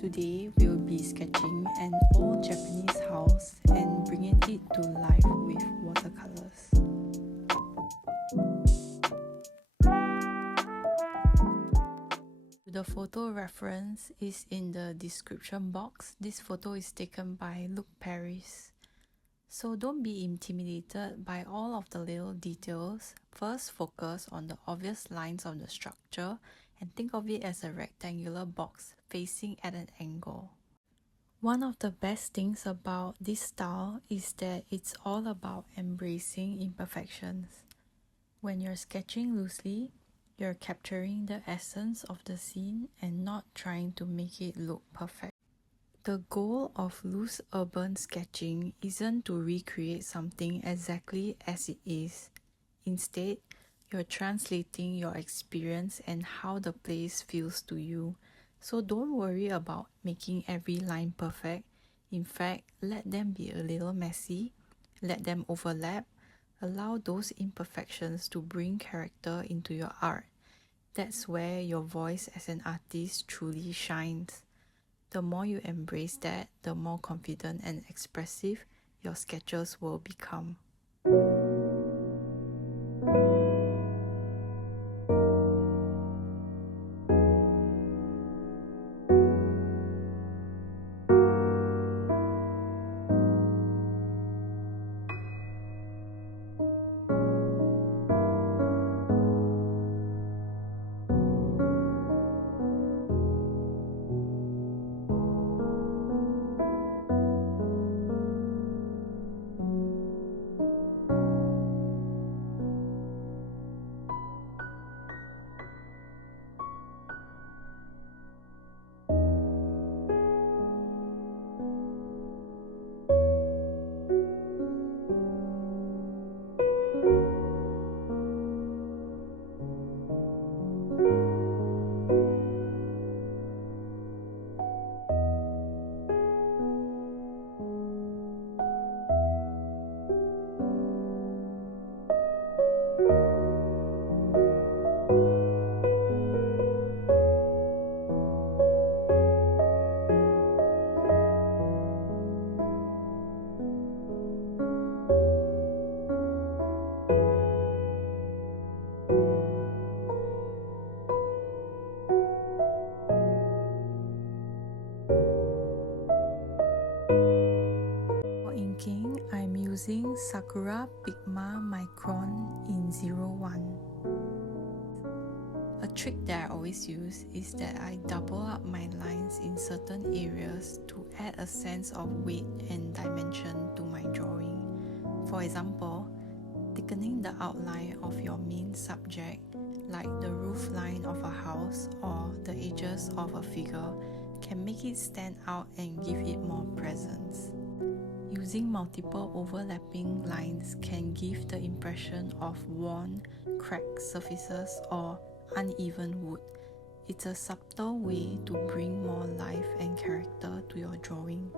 Today we'll be sketching an old Japanese house and bringing it to life with watercolors. The photo reference is in the description box. This photo is taken by Luke Paris. So don't be intimidated by all of the little details. First, focus on the obvious lines of the structure and think of it as a rectangular box facing at an angle. One of the best things about this style is that it's all about embracing imperfections. When you're sketching loosely, you're capturing the essence of the scene and not trying to make it look perfect. The goal of loose urban sketching isn't to recreate something exactly as it is. Instead, you're translating your experience and how the place feels to you. So don't worry about making every line perfect. In fact, let them be a little messy, let them overlap, allow those imperfections to bring character into your art. That's where your voice as an artist truly shines. The more you embrace that, the more confident and expressive your sketches will become. For inking, I'm using Sakura Pigma Micron in 01. A trick that I always use is that I double up my lines in certain areas to add a sense of weight and dimension to my drawing. For example, thickening the outline of your main subject, like the roof line of a house or the edges of a figure, can make it stand out and give it more presence. Using multiple overlapping lines can give the impression of worn, cracked surfaces or uneven wood. It's a subtle way to bring more life and character to your drawing.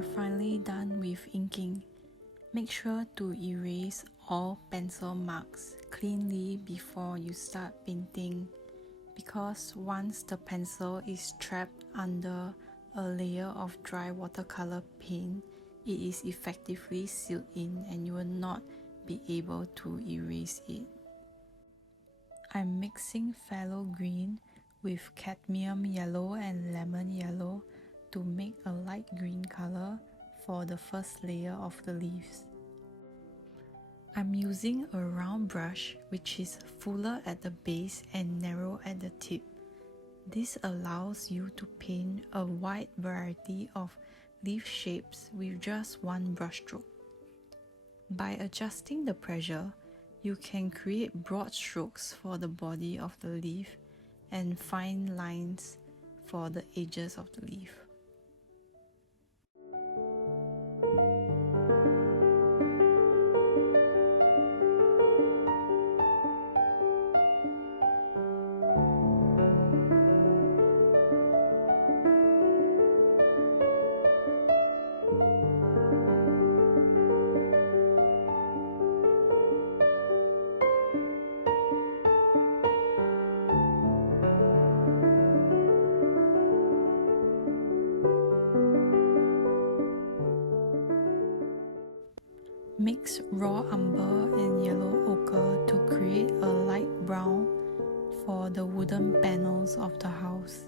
we're finally done with inking. Make sure to erase all pencil marks cleanly before you start painting, because once the pencil is trapped under a layer of dry watercolor paint, it is effectively sealed in and you will not be able to erase it. I'm mixing phthalo green with cadmium yellow and lemon yellow to make a light green color for the first layer of the leaves. I'm using a round brush which is fuller at the base and narrow at the tip. This allows you to paint a wide variety of leaf shapes with just one brushstroke. By adjusting the pressure, you can create broad strokes for the body of the leaf and fine lines for the edges of the leaf. Mix raw umber and yellow ochre to create a light brown for the wooden panels of the house.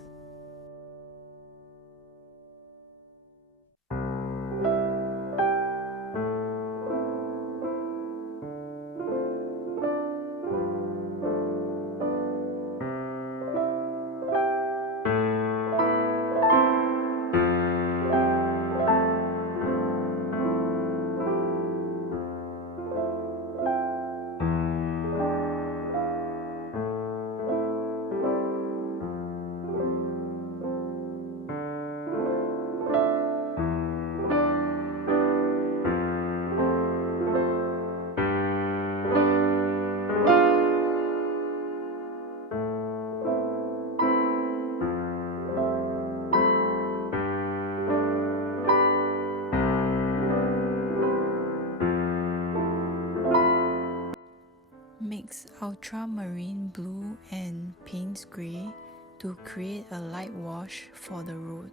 Mix ultramarine blue and Payne's grey to create a light wash for the road.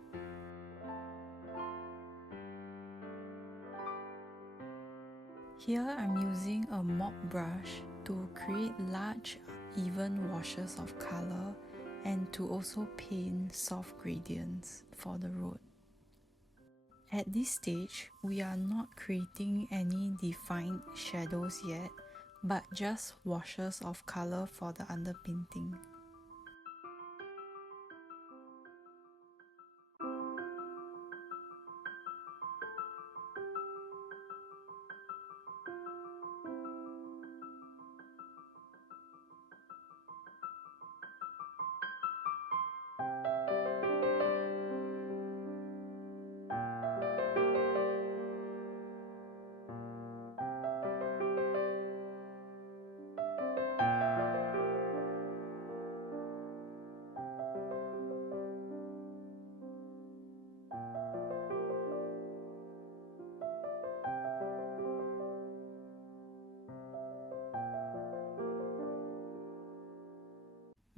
Here I'm using a mop brush to create large, even washes of color and to also paint soft gradients for the road. At this stage, we are not creating any defined shadows yet, but just washes of color for the underpainting.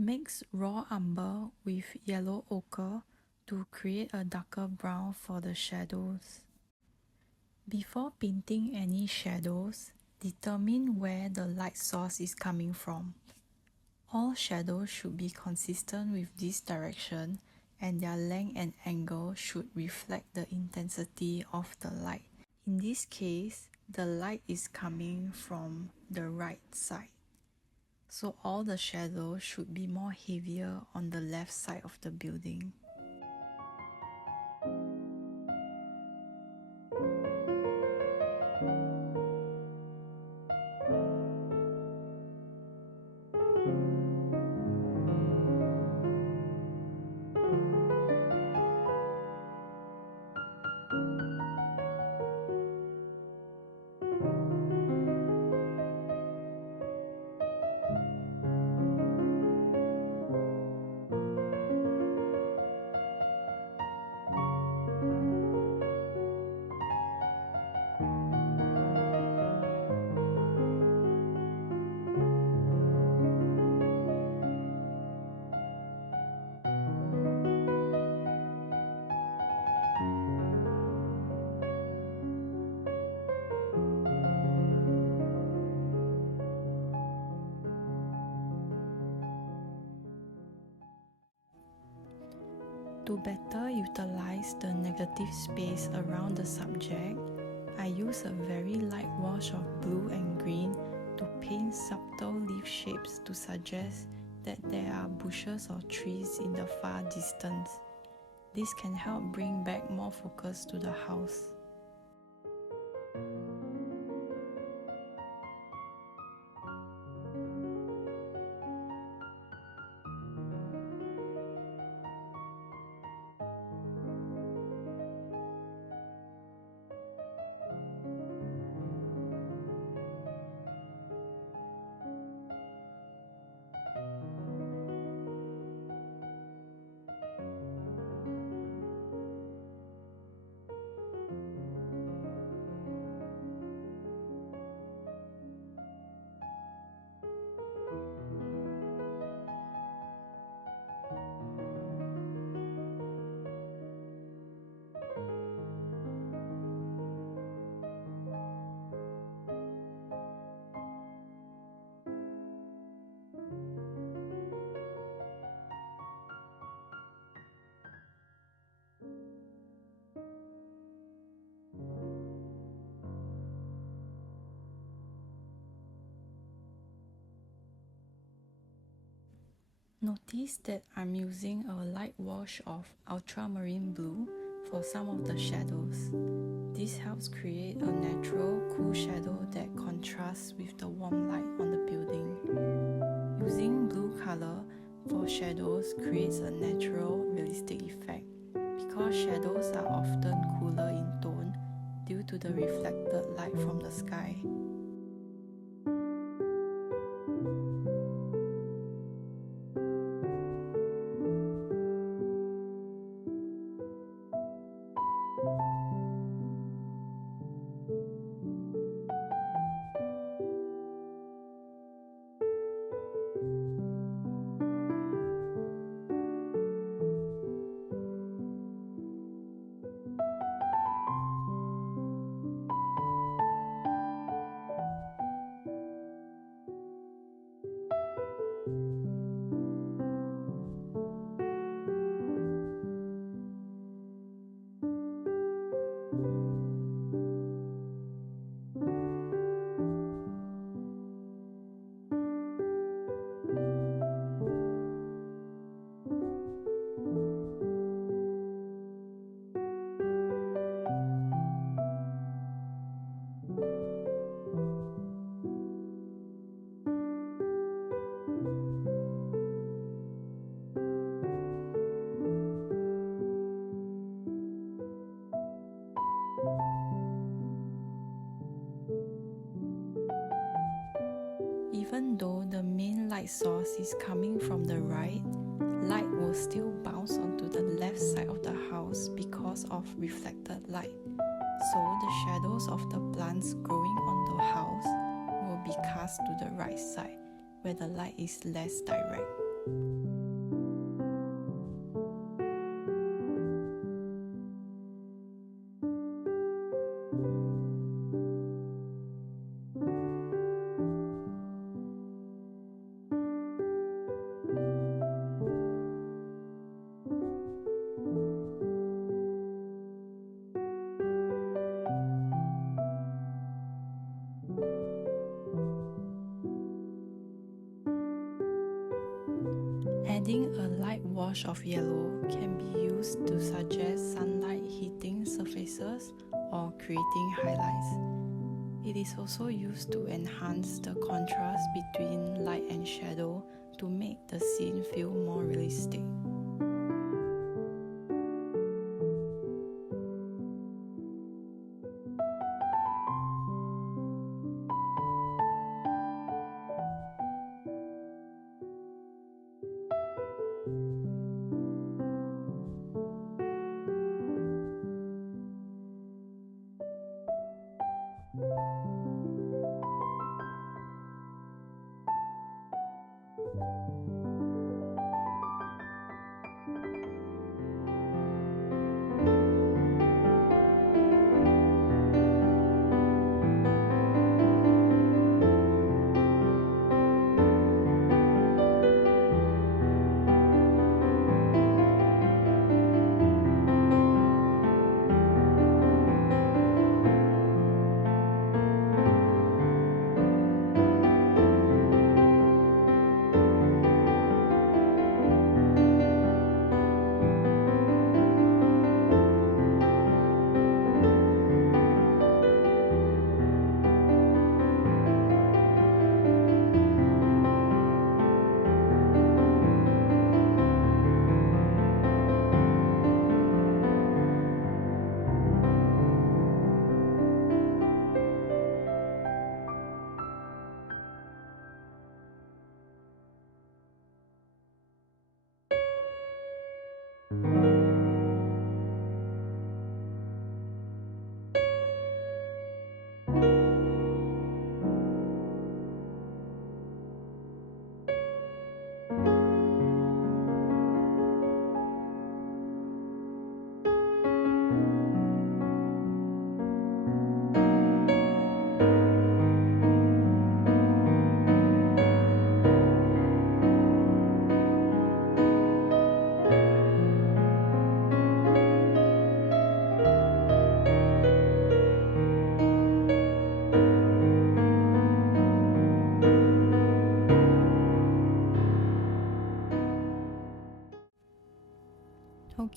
Mix raw umber with yellow ochre to create a darker brown for the shadows. Before painting any shadows, determine where the light source is coming from. All shadows should be consistent with this direction, and their length and angle should reflect the intensity of the light. In this case, the light is coming from the right side. So all the shadows should be more heavier on the left side of the building. To better utilize the negative space around the subject, I use a very light wash of blue and green to paint subtle leaf shapes to suggest that there are bushes or trees in the far distance. This can help bring back more focus to the house. Notice that I'm using a light wash of ultramarine blue for some of the shadows. This helps create a natural, cool shadow that contrasts with the warm light on the building. Using blue color for shadows creates a natural, realistic effect because shadows are often cooler in tone due to the reflected light from the sky. Even though the main light source is coming from the right, light will still bounce onto the left side of the house because of reflected light. So the shadows of the plants growing on the house will be cast to the right side, where the light is less direct. Adding a light wash of yellow can be used to suggest sunlight hitting surfaces or creating highlights. It is also used to enhance the contrast between light and shadow to make the scene feel more realistic.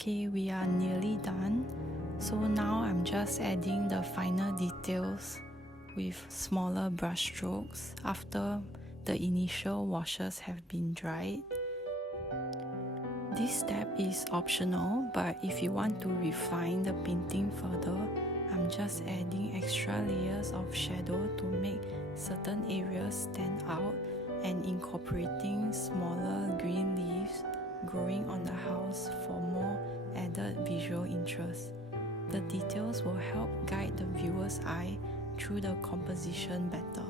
Okay, we are nearly done. So now I'm just adding the final details with smaller brush strokes after the initial washes have been dried. This step is optional, but if you want to refine the painting further, I'm just adding extra layers of shadow to make certain areas stand out and incorporating smaller green leaves growing on the house for more added visual interest. The details will help guide the viewer's eye through the composition better.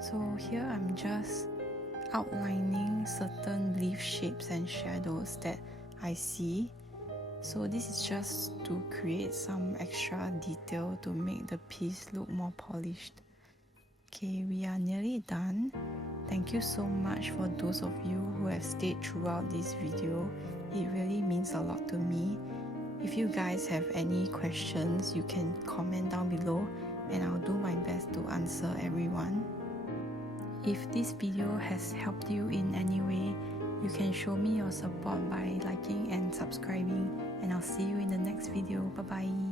So here I'm just outlining certain leaf shapes and shadows that I see. So this is just to create some extra detail to make the piece look more polished. Okay, we are nearly done. Thank you so much for those of you who have stayed throughout this video. It really means a lot to me. If you guys have any questions, you can comment down below and I'll do my best to answer everyone. If this video has helped you in any way, you can show me your support by liking and subscribing, and I'll see you in the next video. Bye bye.